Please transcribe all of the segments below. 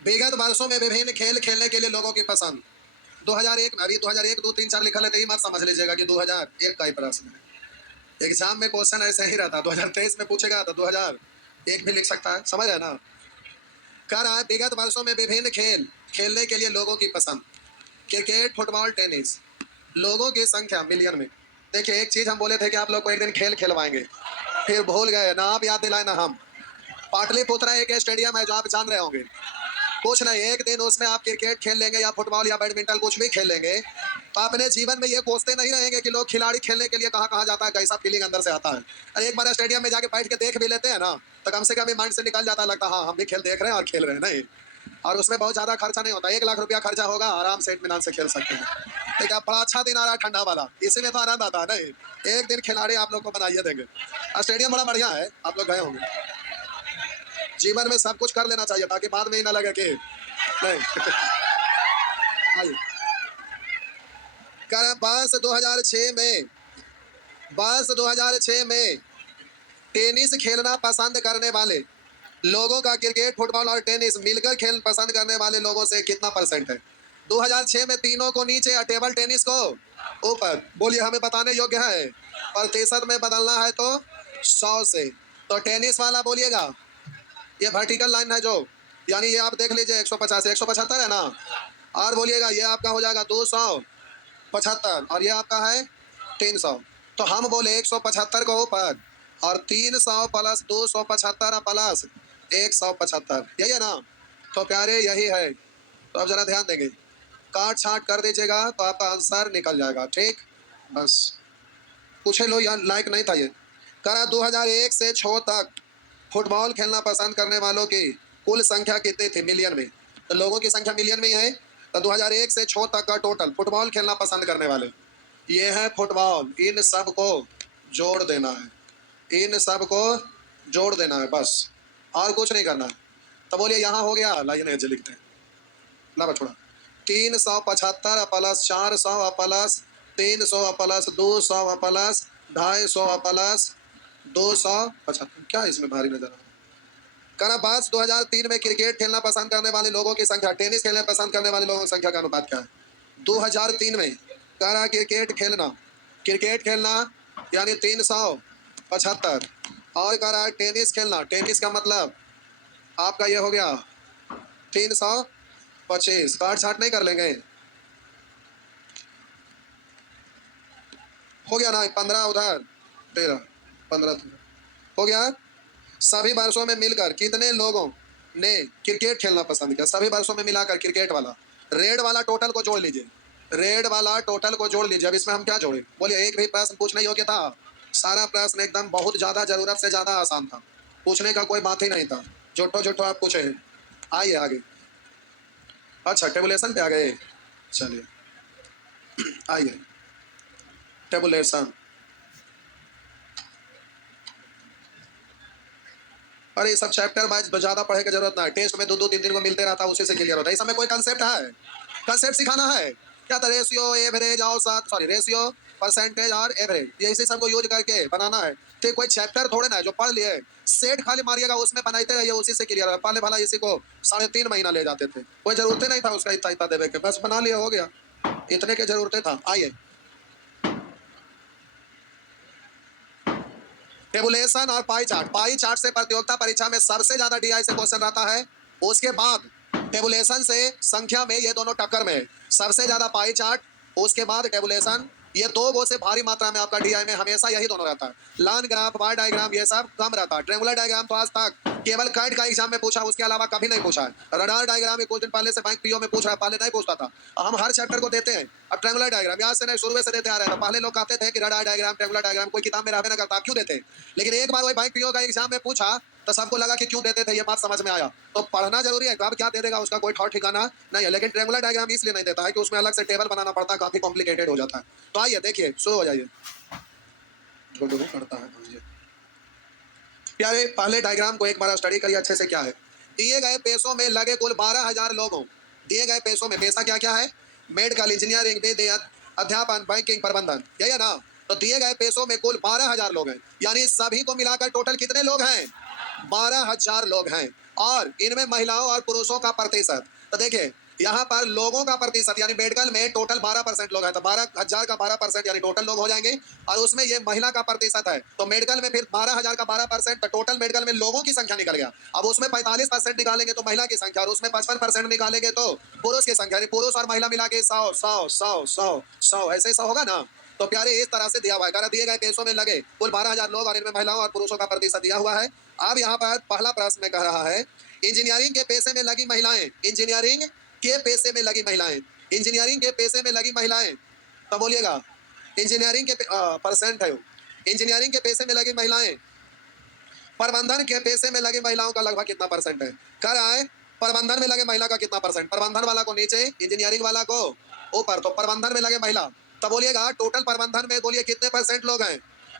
विगत वर्षों में विभिन्न खेल खेलने के लिए लोगों की पसंद। 2001 में, अभी 2001 2 3 4 लिखा लेते ही मत समझ लीजिएगा कि 2001 का ही प्रश्न है। एग्जाम में क्वेश्चन ऐसे ही रहता, 2023 में पूछेगा तो 2001 भी लिख सकता है, समझ रहे ना। कह रहा है विगत वर्षों में विभिन्न खेल खेलने के लिए लोगों की पसंद, क्रिकेट, फुटबॉल, टेनिस, लोगों की संख्या मिलियन में। देखिए, एक चीज हम बोले थे कि आप लोग को एक दिन खेल खिलवाएंगे, फिर भूल गए ना, आप याद दिलाए ना हम। पाटलिपुत्रा एक स्टेडियम है जो आप जान रहे होंगे, कुछ नहीं, एक दिन उसमें आप क्रिकेट खेल लेंगे या फुटबॉल या बैडमिंटन कुछ भी खेल लेंगे, तो अपने जीवन में ये कोसते नहीं रहेंगे कि लोग खिलाड़ी खेलने के लिए कहाँ कहाँ जाता है, कैसा फीलिंग अंदर से आता है। अरे एक बार स्टेडियम में जाके बैठ के देख भी लेते हैं ना, तो कम से कम माइंड से निकल जाता है, लगता है हाँ हम भी खेल देख रहे हैं और खेल रहे हैं। नहीं, और उसमें बहुत ज्यादा खर्चा नहीं होता, 1 लाख रुपया खर्चा होगा, आराम से इत्मीनान से खेल सकते हैं। ठीक है, बड़ा अच्छा दिन आ रहा है ठंडा वाला, इसी में तो आनंद आता है। नहीं, एक दिन खिलाड़ी आप लोग को बनाइए देंगे। स्टेडियम बड़ा बढ़िया है, आप लोग गए होंगे। जीवन में सब कुछ कर लेना चाहिए ताकि बाद में ही ना लगे कि नहीं। आइए, वर्ष 2006 में, वर्ष 2006 में टेनिस खेलना पसंद करने वाले लोगों का क्रिकेट, फुटबॉल और टेनिस मिलकर खेल पसंद करने वाले लोगों से कितना परसेंट है? 2006 में तीनों को नीचे और टेबल टेनिस को ऊपर। बोलिए, हमें बताने योग्य है। प्रतिशत में बदलना है तो 100 से। तो टेनिस वाला बोलिएगा, ये वर्टिकल लाइन है जो, यानी ये आप देख लीजिए 150 से 175 है ना। और बोलिएगा ये आपका हो जाएगा 275 और ये आपका है 300। तो हम बोले 175 को ऊपर और 300 प्लस 275 प्लस 175, यही है ना। तो प्यारे यही है। तो अब जरा ध्यान देंगे, काट छाट कर दीजिएगा तो आपका आंसर निकल जाएगा। ठीक, बस पूछे लो, यार लाइक नहीं था ये। करा 2001 से 6 तक फुटबॉल खेलना पसंद करने वालों की कुल संख्या कितनी थी मिलियन में? तो लोगों की संख्या मिलियन में ही है, तो 2001 से 6 तक का टोटल फुटबॉल खेलना पसंद करने वाले ये है फुटबॉल। इन सब को जोड़ देना है, इन सब को जोड़ देना है, बस और कुछ नहीं करना है। तो बोलिए यहाँ हो गया, लाइए नहीं लिखते हैं ना छोड़ा। 375 plus 400 plus 300 plus 200 plus 250 plus 275, क्या इसमें भारी नजर आ रहा है? करा वर्ष 2003 में क्रिकेट खेलना पसंद करने वाले लोगों की संख्या टेनिस खेलना पसंद करने वाले लोगों की संख्या का अनुपात क्या है? 2003 में करा क्रिकेट खेलना यानी 375 और करा टेनिस खेलना, टेनिस का मतलब आपका ये हो गया 325। काट छाट नहीं कर लेंगे, हो गया ना। 15 उधर 13, 15 हो गया। सभी वर्षों में मिलकर कितने लोगों ने क्रिकेट खेलना पसंद किया? सभी वर्षों में मिलाकर क्रिकेट वाला रेड वाला टोटल को जोड़ लीजिए, रेड वाला टोटल को जोड़ लीजिए। अब इसमें हम क्या जोड़े? बोलिए, एक भी प्रश्न पूछने योग्य था? सारा प्रश्न एकदम बहुत ज्यादा जरूरत से ज्यादा आसान था, पूछने का कोई बात ही नहीं था। जोटो जोटो आप पूछे हैं। आइए आगे। अच्छा, टेबुलेशन पे आ गए, चलिए आइए टेबुलेशन। अरे सब चैप्टर वाइज ज्यादा पढ़े की जरूरत ना है, टेस्ट में 2-2 3 दिन को मिलते रहता है, उसी से क्लियर होता है। इस समय कोई कंसेप्ट है, कंसेप्ट सिखाना है क्या? तो रेशियो, एवरेज और सॉरी रेशियो, परसेंटेज और एवरेज, ये इसी सबको यूज करके बनाना है। तो कोई चैप्टर थोड़े ना है जो पढ़ लिए सेट खाली मारिएगा, उसमें बनाते रहिए, उसी से क्लियर है। पहले भला इसी को 3.5 महीना ले जाते थे, कोई जरूरत नहीं था उसका इतना इतना देवे के, बस बना लिया, हो गया, इतने की जरूरत था। आइए, टेबुलेशन और पाई चार्ट। पाई चार्ट से प्रतियोगिता परीक्षा में सबसे ज्यादा डीआई से क्वेश्चन रहता है, उसके बाद टेबुलेशन से संख्या में ये दोनों टक्कर में, सबसे ज्यादा पाई चार्ट, उसके बाद टेबुलेशन। ये दो गो से भारी मात्रा में आपका डीआई में हमेशा यही दोनों रहता है। लाइन ग्राफ, बार डायग्राम ये सब कम रहता है। ट्रेंगुलर डायग्राम तो आज तक केवल कैट का एग्जाम में पूछा, उसके अलावा कभी नहीं पूछा है। रडार डायग्राम कुछ दिन पहले से बैंक पीओ में पूछ रहा है, पहले नहीं पूछता था। हम हर चैप्टर को देते हैं। अब ट्रेंगुलर डायग्राम यहाँ से नहीं, शुरू से देते आ रहे हैं। पहले लोग कहते थे कि रडार डायग्राम, ट्रेंगुलर डायग्राम कोई किताब में रहने ना करता, क्यों देते? लेकिन एक बार वही बैंक पीओ का एग्जाम में पूछा तो सबको लगा कि क्यों देते थे, ये बात समझ में आया। तो पढ़ना जरूरी है, कब क्या दे देगा उसका कोई ठौर ठिकाना नहीं है। लेकिन ट्रेंगुलर डायग्राम इसलिए नहीं देता है कि उसमें अलग से टेबल बनाना पड़ता है, काफी कॉम्प्लिकेटेड हो जाता है। तो आइए देखिए, शुरू हो जाइए। करता है प्यारे, पहले डायग्राम को एक बार स्टडी करिए अच्छे से। क्या है? दिए गए पेशों में लगे कुल 12,000 लोगों, दिए गए पेशों में, पेशा क्या क्या है? मेडिकल, इंजीनियरिंग, विद्युत, अध्यापन, बैंकिंग, प्रबंधन, यही है ना। तो दिए गए पेशों में कुल 12,000 लोग हैं, यानी सभी को मिलाकर टोटल कितने लोग हैं? 12,000 लोग हैं। और इनमें महिलाओं और पुरुषों का प्रतिशत। तो देखिए यहाँ पर लोगों का प्रतिशत यानी मेडिकल में टोटल 12% लोग हैं, तो 12,000 का 12% यानी टोटल लोग हो जाएंगे, और उसमें ये महिला का प्रतिशत है, तो मेडिकल में फिर 12,000 का 12%, तो टोटल मेडिकल में लोगों की संख्या निकल गया। अब उसमें 45% निकालेंगे तो महिला की संख्या, और उसमें 55% निकालेंगे तो पुरुष की संख्या, पुरुष और महिला मिला के 100 100 100 100 100 ऐसे 100 होगा ना। तो प्यारे इस तरह से दिया हुआ है, दिए गए पेशों में लगे कुल 12,000 लोग और इनमें महिलाओं और पुरुषों का प्रतिशत दिया हुआ है। अब यहाँ पर पहला प्रश्न में कह रहा है इंजीनियरिंग के पेशे में लगी महिलाएं, इंजीनियरिंग के पेशे में लगी महिलाएं, इंजीनियरिंग के पेशे में लगी महिलाएं, तो बोलिएगा इंजीनियरिंग के परसेंट है, इंजीनियरिंग के पेशे में लगी महिलाएं, प्रबंधन के पेशे में लगी महिलाओं का लगभग कितना परसेंट है। कर आए प्रबंधन में लगे महिला का कितना परसेंट, प्रबंधन वाला को नीचे, इंजीनियरिंग वाला को ऊपर, तो प्रबंधन में लगे महिला, तो बोलिएगा टोटल प्रबंधन में बोलिए कितने परसेंट लोग हैं।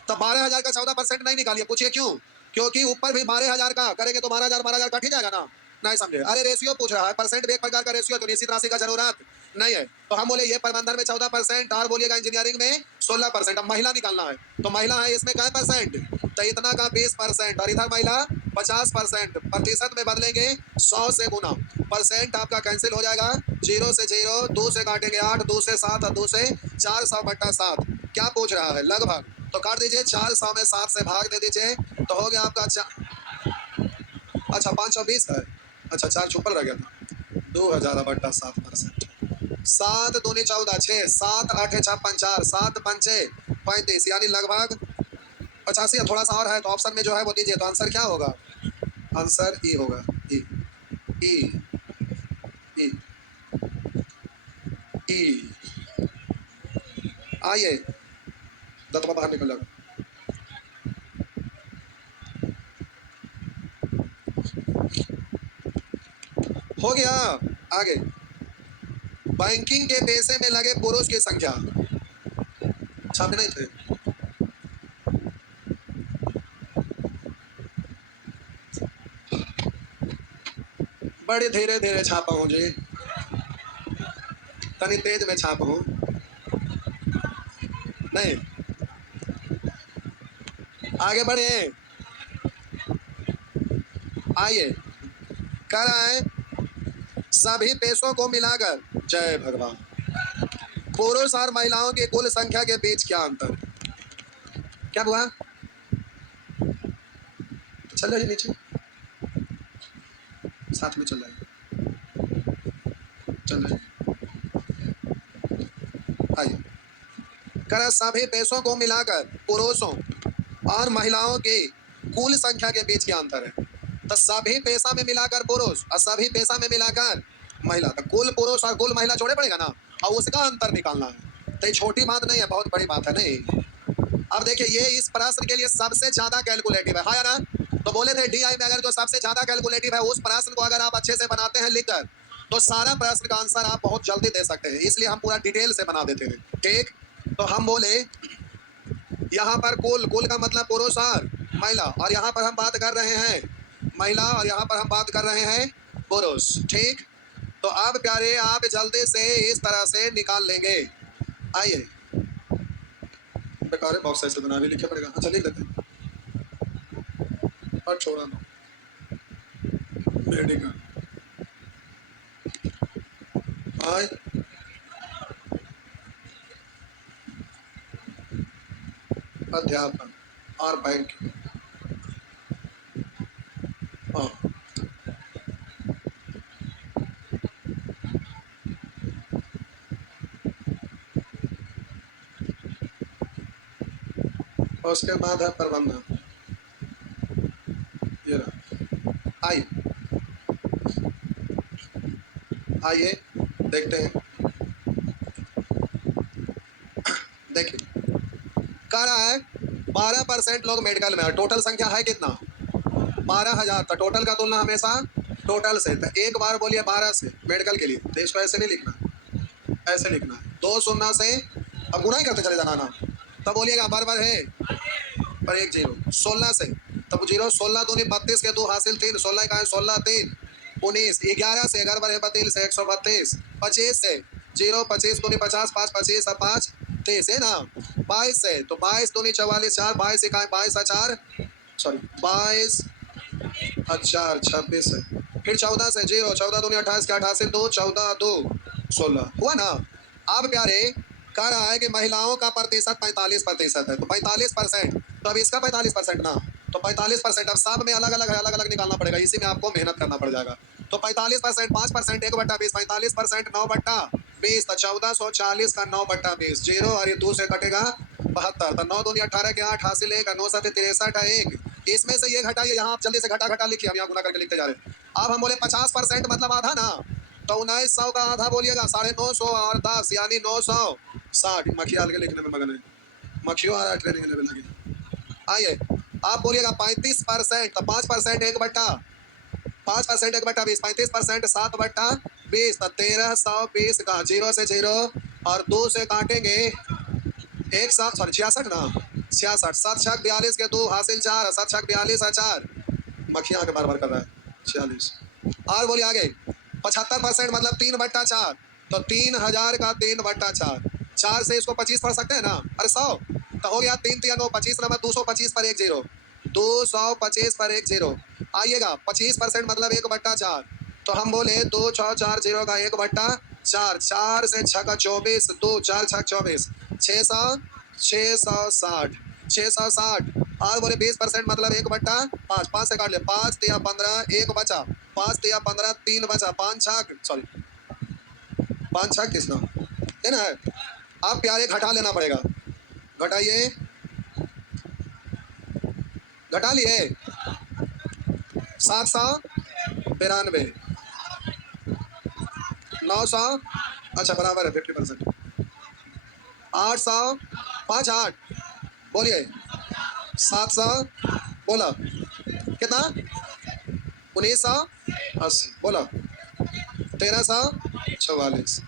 तो 12,000 का 14% नहीं निकालिए, पूछिए क्यों, क्योंकि ऊपर भी 12,000 का करेंगे तो 12,000 कट ही जाएगा ना। नहीं समझे, अरे रेशियो पूछ रहा है, परसेंट भी एक प्रकार का रेशियो, तो निश्चित राशि का जरूरत नहीं है। तो हम बोले ये प्रबंधन में 14% और बोलिएगा इंजीनियरिंग में 16%। अब महिला निकालना है, तो महिला है इसमें क्या परसेंट, तो इतना का 20%, और इधर महिला 50%, प्रतिशत में बदलेंगे 100 से गुना, परसेंट आपका कैंसिल हो जाएगा, 0 से 0, 2 से काटेंगे 8, 2 से 7 और 2 से 4, 100/7। क्या पूछ रहा है लगभग, तो काट दीजिए, 400 में 7 से भाग दे दीजिए, तो हो गया आपका अच्छा 520 है, अच्छा 4 छुपल रह गया था, 2000/7%, 7 दूनी 14, 6 7 8 56 4 7 5 35, यानी लगभग 85। थोड़ा सा और है तो ऑप्शन में जो है वो दीजिए, तो आंसर क्या होगा, आंसर ई होगा, ई ई ई ई। आइए दतवा बाहर निकल जाएगा, हो गया। आगे बैंकिंग के पेशे में लगे पुरुष की संख्या, छापे नहीं थे, बड़े धीरे धीरे छापा हूँ जी, तनी तेज में छाप हूँ, नहीं आगे बढ़े, आइए कर आए सभी पेशों को मिलाकर, जय भगवान, पुरुष और महिलाओं की कुल संख्या के बीच क्या अंतर, क्या हुआ, चल रही नीचे, साथ में चल रही, चल रही, आइए कर सभी पेशों को मिलाकर पुरुषों और महिलाओं की कुल संख्या के बीच क्या अंतर है। तो सभी पेशा में मिलाकर पुरुष और सभी पेशा में मिलाकर महिला, तो कुल पुरुष और कुल महिला जोड़े पड़ेगा ना, और उसका अंतर निकालना है, तो ये छोटी बात नहीं है, बहुत बड़ी बात है। नहीं अब देखिए ये इस प्रश्न के लिए सबसे ज्यादा कैलकुलेटिव है, हाँ या ना, तो बोले थे DI में अगर जो सबसे ज्यादा कैलकुलेटिव है उस प्रश्न को अगर आप अच्छे से बनाते हैं लिखकर, तो सारा प्रश्न का आंसर आप बहुत जल्दी दे सकते हैं, इसलिए हम पूरा डिटेल से बना देते हैं। ठीक, तो हम बोले यहाँ पर कुल का मतलब पुरुष और महिला, और यहाँ पर हम बात कर रहे हैं महिला, और यहाँ पर हम बात कर रहे हैं पुरुष। ठीक, तो अब प्यारे आप जल्दी से इस तरह से निकाल लेंगे। आइए बेकार बॉक्स ऐसे बना भी लिखे पड़ेगा, अच्छा लिख देते हैं, और छोड़ा ना मेडिकल, आए अध्यापन और बैंक, हाँ और उसके बाद है प्रबंधन, ये रहा। आइए आइए देखते हैं, देखिए कह रहा है 12% लोग मेडिकल में है, टोटल संख्या है कितना 12,000, तो टोटल का तुलना हमेशा टोटल से, तो एक बार बोलिए 12 से मेडिकल के लिए, तो इसको ऐसे नहीं लिखना, ऐसे लिखना है, 2 शून्य से, अब गुणा ही करते चले जाना ना, तब बोलिएगा बराबर है पर 1 0, 16 से, तब 0 16 दूनी 32 के 2 हासिल 3, 16 का है 16 3 19, 11 से 11 बार 32 से 132, 25 से 0 25 दूनी 50 5 25 और 5 30 है ना, 22 से, तो 22 दूनी 44 4 22 इकाई 22 4, सॉरी 22 4 26 है, फिर 14 से 0, 14 दूनी 28 के 8 हासिल 2, 14 2 16 हुआ ना। अब प्यारे कह रहा है कि महिलाओं का प्रतिशत 45% है, तो 45%, तो अब इसका 45% ना, तो 45%। अब सब में अलग अलग है, अलग अलग निकालना पड़ेगा, इसी में आपको मेहनत करना पड़ जाएगा। तो 45%, 5% 1/20, 45% 9/20, तो 1440 का 9/20 0, और ये 2 से कटेगा 72, तो 9 दूनी 18 के 8 हासिल 1, 9 7 63 1, इसमें से ये घटाइए, यहाँ आप जल्दी से घटा घटा लिखिए, हम यहाँ गुना करके लिखते जा रहे हैं। अब हम बोले 50% मतलब आधा ना, तो 1900 का आधा बोलिएगा 950 और 10 यानी 960। मक्खी डाल के लिखने में मगन है, मक्खियों आ रहा है ट्रेनिंग लेने में लगी। आइए आप बोलिएगा 35%, तो 5% 5% 1/20, 35% 7/20, तो 1320 का 0 से 0 और 2 से काटेंगे 66 ना, 66, 7 छक 42 के 2 हासिल 4, 7 छक 42 है 4, मक्खियाँ के बार बार कर रहा है 46। और बोलिए आगे 75% मतलब 3/4, तो 3000 का 3/4, 4 से इसको 25 पढ़ सकते हैं ना, अरे 100, तो हो गया 3 3 9 25 नंबर 225 पर 1 0, 225 पर 1 0। आइएगा 25% मतलब 1/4, तो हम बोले 2 6 4 0 का 1/4, 4 से 6 का 24, 2 4 6 24, 660 660। और बोले 20% मतलब 1/5, 5 से काट लिया, 5 3 15 1 बचा, 5 3 15 3 बचा, 5 छक सॉरी 5 छक किसना है ना है। अब प्यारे घटा लेना पड़ेगा, घटाइए, घटा लिए 792, 900, अच्छा बराबर है 50%, 800, 5 8 बोलिए 700, बोला कितना 1980 बोला 1344।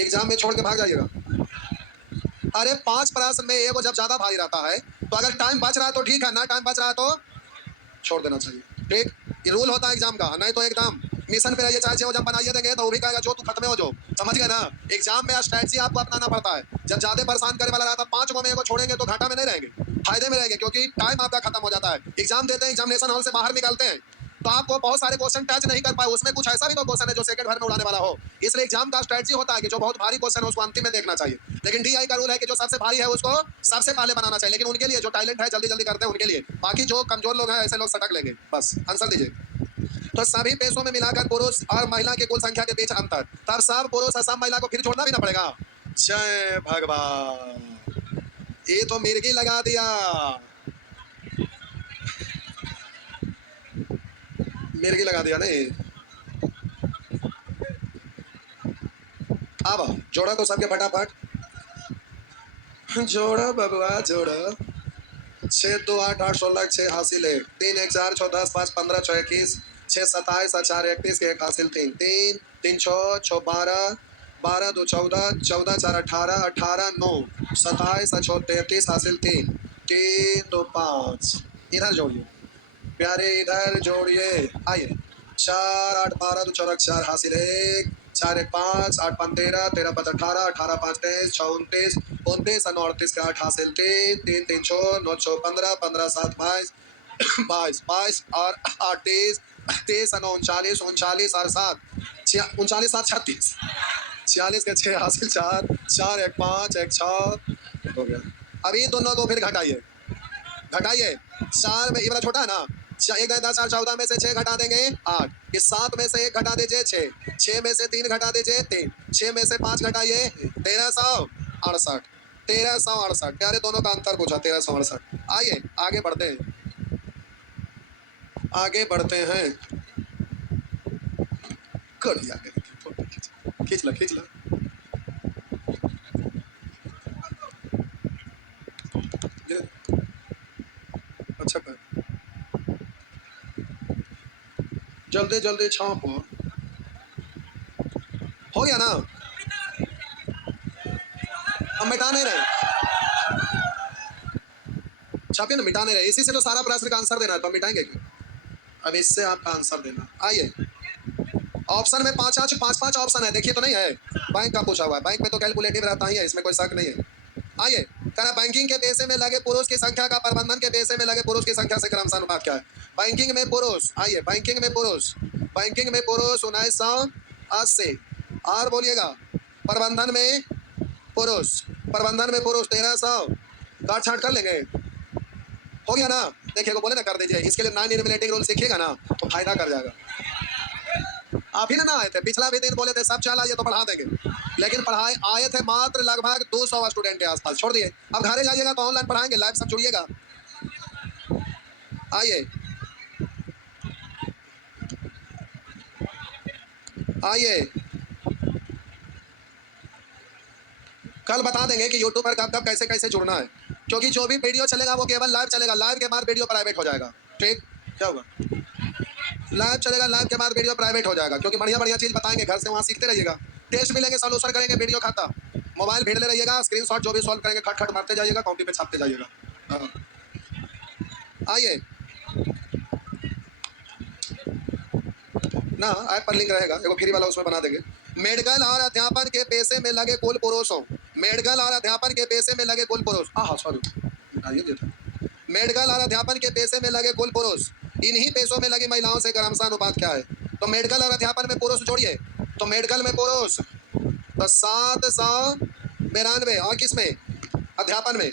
एग्जाम में छोड़ के भाग जाइएगा। अरे 5 प्रश्न में एक जब ज्यादा भारी रहता है, तो अगर टाइम बच रहा है तो ठीक है, ना टाइम बच रहा है तो छोड़ देना चाहिए, ठीक, ये रूल होता है एग्जाम का। नहीं तो एकदम मिशन पे रहिए, चाहे जब बनाइए देंगे तो वो भी कहेगा जो तू खत्म हो जो, समझ गए ना। एग्जाम में स्ट्रैटेजी आपको अपनाना पड़ता है, जब ज्यादा परेशान करने वाला रहता है 5 को में एगो छोड़ेंगे तो घाटा में नहीं रहेंगे, फायदे में रहेंगे, क्योंकि टाइम आपका खत्म हो जाता है। एग्जाम देते हैं, एग्जामिनेशन हॉल से बाहर निकलते हैं तो आपको बहुत सारे क्वेश्चन टच नहीं कर पाए, उसमें कुछ ऐसा भी तो क्वेश्चन है जो सेकंड भर में उड़ाने वाला हो, इसलिए एग्जाम का स्ट्रैटेजी होता है कि जो बहुत भारी क्वेश्चन है उसको अंतिम में देखना चाहिए। लेकिन डीआई का रूल है कि जो सबसे भारी है उसको सबसे पहले बनाना चाहिए, लेकिन उनके लिए जो टैलेंट है जल्दी जल्दी करते हैं उनके लिए, बाकी जो कमजोर लोग हैं ऐसे लोग सटक लेंगे। बस आंसर दीजिए। तो सभी पेशों में मिलाकर पुरुष और महिला की कुल संख्या के बीच अंतर, तब सब पुरुष और सब महिला को फिर जोड़ना भी ना पड़ेगा। जय भगवान, ये तो मिर्गी लगा दिया, मिर्गी लगा दिया नहीं। अब जोड़ा तो सबके फटाफट, जोड़ा बबुआ जोड़ा, 6 2 8 8 16 6 हासिल 1, 3 1 4 6 10 5 15 6 21, 6 27 4 31 के 1 हासिल 3, 3 3 6 6 12, 12 2 14, 14 4 18, 18 9 27 6 33 हासिल 3, 3 2 5, इधर जोड़िए प्यारे, इधर जोड़िए। आइए 4 8 12 2 4 4 हासिल 1, 4 1 5 8 5 13, 13 5 18, 18 5 23, 6 29, 29 9 38 के 8 हासिल 3, 3 3 6 9 6 15, 15 7 22, 22 22 और 8 30, 30 9 39, 39 और 7 39 7 36, 46 के 6 हासिल 4, 4 1 5 1 6 हो गया। अभी दोनों को फिर घटाइए, घटाइए 4 में ये वाला छोटा है ना, 1 10 4 14 में से 6 घटा देंगे 8, इस 7 में से 1 घटा दीजिए 6, 6 में से 3 घटा दीजिए 3, 6 में से 5 घटाइए 1368, 1368। प्यारे दोनों का अंतर पूछा 1368। आइए आगे बढ़ते हैं, आगे बढ़ते हैं। कड़ी आगे खींच ला खींच ला, अच्छा कर जल्दी जल्दी छापो, हो गया ना, अब मिटा नहीं रहे, छापिए ना, मिटा नहीं रहे, इसी से तो सारा प्रश्न का आंसर देना है, तो मिटाएंगे क्यों। अब इससे आपका आंसर देना। आइए ऑप्शन में 5 5 ऑप्शन है, देखिए तो नहीं है, बैंक का पूछा हुआ है, बैंक में तो कैलकुलेटिव रहता ही है, इसमें कोई शक नहीं है। आइए करा बैंकिंग के पेशे में लगे पुरुष की संख्या का प्रबंधन के पेशे में लगे पुरुष की संख्या से क्रमशानुपात क्या है? बैंकिंग में पुरुष, आइए बैंकिंग में पुरुष 1980 और बोलिएगा प्रबंधन में पुरुष 1300 काट छाट कर लेंगे, हो गया ना? देखिए को बोले ना कर दीजिए, इसके लिए नॉन इनवेलेटिंग रूल सीखिएगा ना तो फायदा कर जाएगा। आप ही ना आए थे पिछला भी दिन बोले थे सब चल आइए तो पढ़ा देंगे, लेकिन पढ़ाए आए थे मात्र लगभग 200 स्टूडेंट के आसपास, छोड़ दिए। अब घरे जाइएगा तो ऑनलाइन पढ़ाएंगे, लाइव सब जुड़िएगा। आइए आइए कल बता देंगे कि यूट्यूब पर कब कब कैसे कैसे जुड़ना है, क्योंकि जो भी वीडियो चलेगा वो केवल लाइव चलेगा, लाइव के बाद वीडियो प्राइवेट हो जाएगा। ठीक क्या होगा? लाइव चलेगा, लाइव के बाद वीडियो प्राइवेट हो जाएगा, क्योंकि बढ़िया बढ़िया चीज बताएंगे, घर से वहाँ सीखते रहिएगा। टेस्ट मिलेंगे, सोल्यूशन करेंगे, वीडियो खाता, मोबाइल भेज ले रहिएगा, स्क्रीनशॉट जो भी सॉल्व करेंगे खट खट मारते जाइएगा, कॉपी पे छापते जाइएगा। हाँ। आइए ना ऐप पर लिंक रहेगा, एगो फ्री वाला उसमें बना देंगे। मेडिकल और अध्यापन के पेशे में लगे कुल पुरुषों, मेडिकल और अध्यापन के पेशे में लगे कुल पुरुष, हाँ सॉरी मेडिकल और अध्यापन के पेशे में लगे कुल पुरुष, इन्हीं पेशों में लगी महिलाओं से क्रमशानुपात क्या है? तो मेडिकल और अध्यापन में पुरुष जोड़िए, तो मेडिकल में पुरुष तो 792, और किस में? अध्यापन में,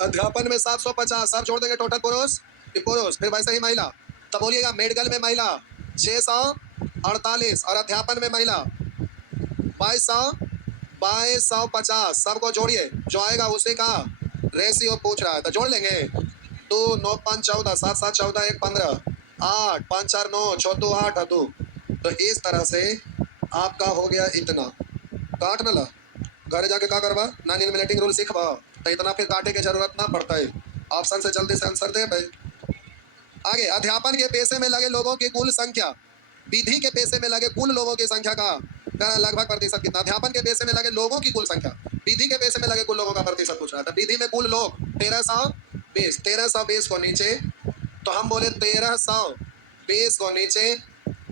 अध्यापन में 750, सब जोड़ देंगे टोटल पुरुष पुरुष, फिर वैसे ही महिला, तो बोलिएगा मेडिकल में महिला 648 और अध्यापन में महिला 2250, सबको जोड़िए, जो आएगा उसी का रेशियो पूछ रहा है तो जोड़ लेंगे। 2 9 5 14 7 7 14 1 15 8 5 4 9 6 2 8 2, तो इस तरह से आपका हो गया इतना। काट न ला, घर जाके क्या करवा, नॉन इनवेलेटिंग रूल सीखवा, तो इतना फिर काटे की जरूरत ना पड़ता है। ऑप्शन से जल्दी से आंसर दे भाई। आगे अध्यापन के पेशे में लगे लोगों की कुल संख्या, विधि के पेशे में लगे कुल लोगों की संख्या का लगभग प्रतिशत कितना? अध्यापन के पेशे में लगे लोगों की कुल संख्या, विधि के पेशे में लगे कुल लोगों का प्रतिशत पूछ रहा था। विधि में कुल लोग 1320 को नीचे, तो हम बोले 1320 को नीचे,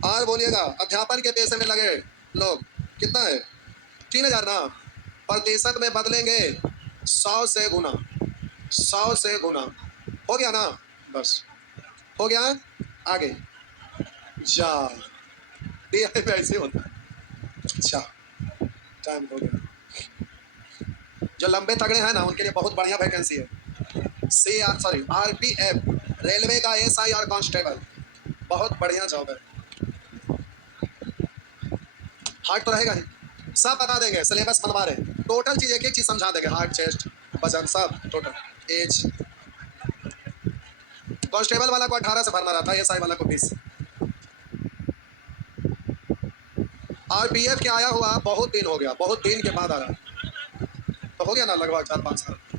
और बोलिएगा अध्यापन के पेशे में लगे लोग कितना है? 3000 ना, प्रतिशत में बदलेंगे 100 से गुना, 100 से गुना, हो गया ना? बस हो गया। आगे जा ऐसे होता है। अच्छा टाइम हो गया। जो लंबे तगड़े हैं ना उनके लिए बहुत बढ़िया वैकेंसी है, RPF रेलवे का SI और कांस्टेबल, बहुत बढ़िया जॉब है। हार्ट तो रहेगा ही, सब बता देंगे, सिलेबस बनवा रहे, टोटल चीज एक एक चीज समझा देंगे, हार्ट चेस्ट वजन सब टोटल, एज। कांस्टेबल वाला को 18 से भरना रहता है, SI वाला को 20। RPF के आया हुआ बहुत दिन हो गया, बहुत दिन के बाद आ रहा है, तो हो गया ना लगभग 4-5 साल।